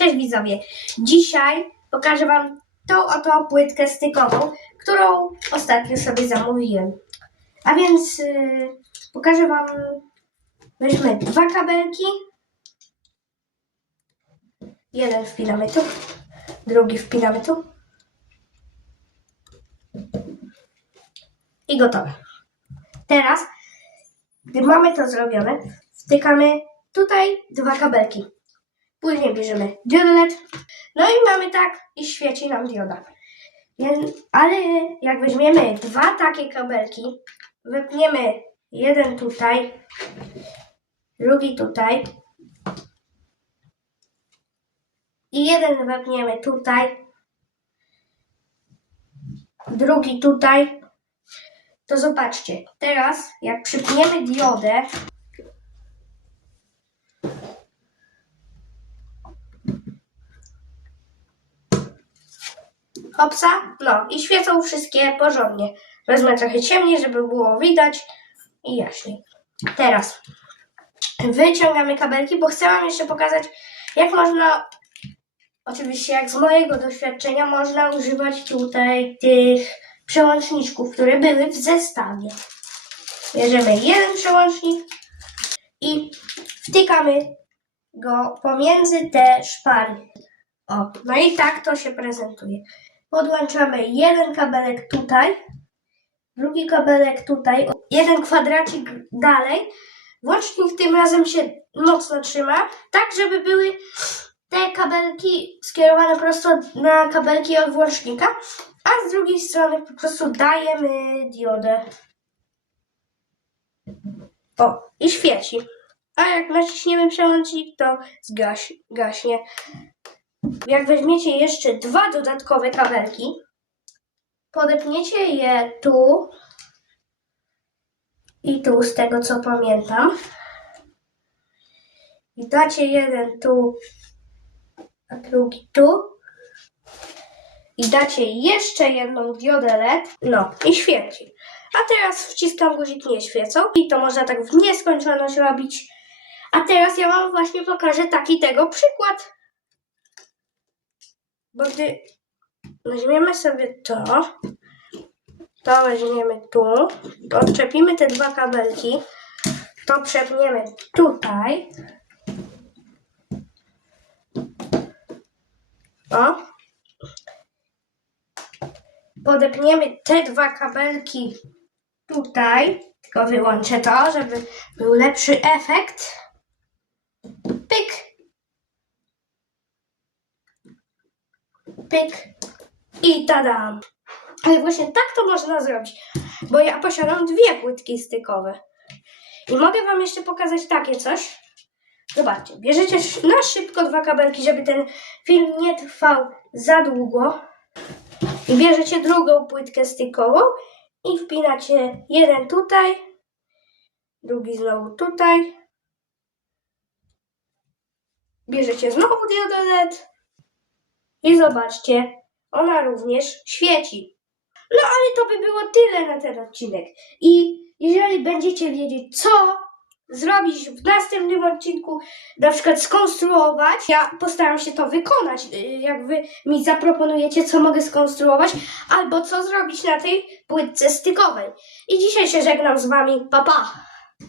Cześć widzowie! Dzisiaj pokażę Wam tą oto płytkę stykową, którą ostatnio sobie zamówiłem. A więc yy, pokażę Wam, weźmy dwa kabelki. Jeden wpinamy tu, drugi wpinamy tu. I gotowe. Teraz, gdy mamy to zrobione, wtykamy tutaj dwa kabelki. Później bierzemy diodę LED. No i mamy tak i świeci nam dioda. Ale jak weźmiemy dwa takie kabelki, wypniemy jeden tutaj, drugi tutaj i jeden wepniemy tutaj, drugi tutaj, to zobaczcie, teraz jak przypniemy diodę, hopsa, no i świecą wszystkie porządnie. Wezmę trochę ciemniej, żeby było widać i jaśniej. Teraz wyciągamy kabelki, bo chcę Wam jeszcze pokazać, jak można, oczywiście jak z mojego doświadczenia, można używać tutaj tych przełączniczków, które były w zestawie. Bierzemy jeden przełącznik i wtykamy go pomiędzy te szpary. O, no i tak to się prezentuje. Podłączamy jeden kabelek tutaj, drugi kabelek tutaj, jeden kwadracik dalej. Włącznik tym razem się mocno trzyma, tak żeby były te kabelki skierowane prosto na kabelki od włącznika, a z drugiej strony po prostu dajemy diodę. O, i świeci. A jak naciśniemy przełącznik, to zgaś, gaśnie. Jak weźmiecie jeszcze dwa dodatkowe kabelki, podepniecie je tu i tu, z tego co pamiętam. I dacie jeden tu, a drugi tu. I dacie jeszcze jedną diodę LED. No i świeci. A teraz wciskam guzik nie świecą i to można tak w nieskończoność robić. A teraz ja Wam właśnie pokażę taki tego przykład. Bo gdy weźmiemy sobie to, to weźmiemy tu, to odczepimy te dwa kabelki, to przepniemy tutaj. O. Podepniemy te dwa kabelki tutaj, tylko wyłączę to, żeby był lepszy efekt. Pyk. Pyk i tadam. Ale właśnie tak to można zrobić, bo ja posiadam dwie płytki stykowe. I mogę Wam jeszcze pokazać takie coś. Zobaczcie, bierzecie na szybko dwa kabelki, żeby ten film nie trwał za długo. I bierzecie drugą płytkę stykową i wpinacie jeden tutaj, drugi znowu tutaj. Bierzecie znowu diodę LED i zobaczcie, ona również świeci. No ale to by było tyle na ten odcinek. I jeżeli będziecie wiedzieć, co zrobić w następnym odcinku, na przykład skonstruować, ja postaram się to wykonać, y, jak wy mi zaproponujecie, co mogę skonstruować, albo co zrobić na tej płytce stykowej. I dzisiaj się żegnam z wami, pa pa!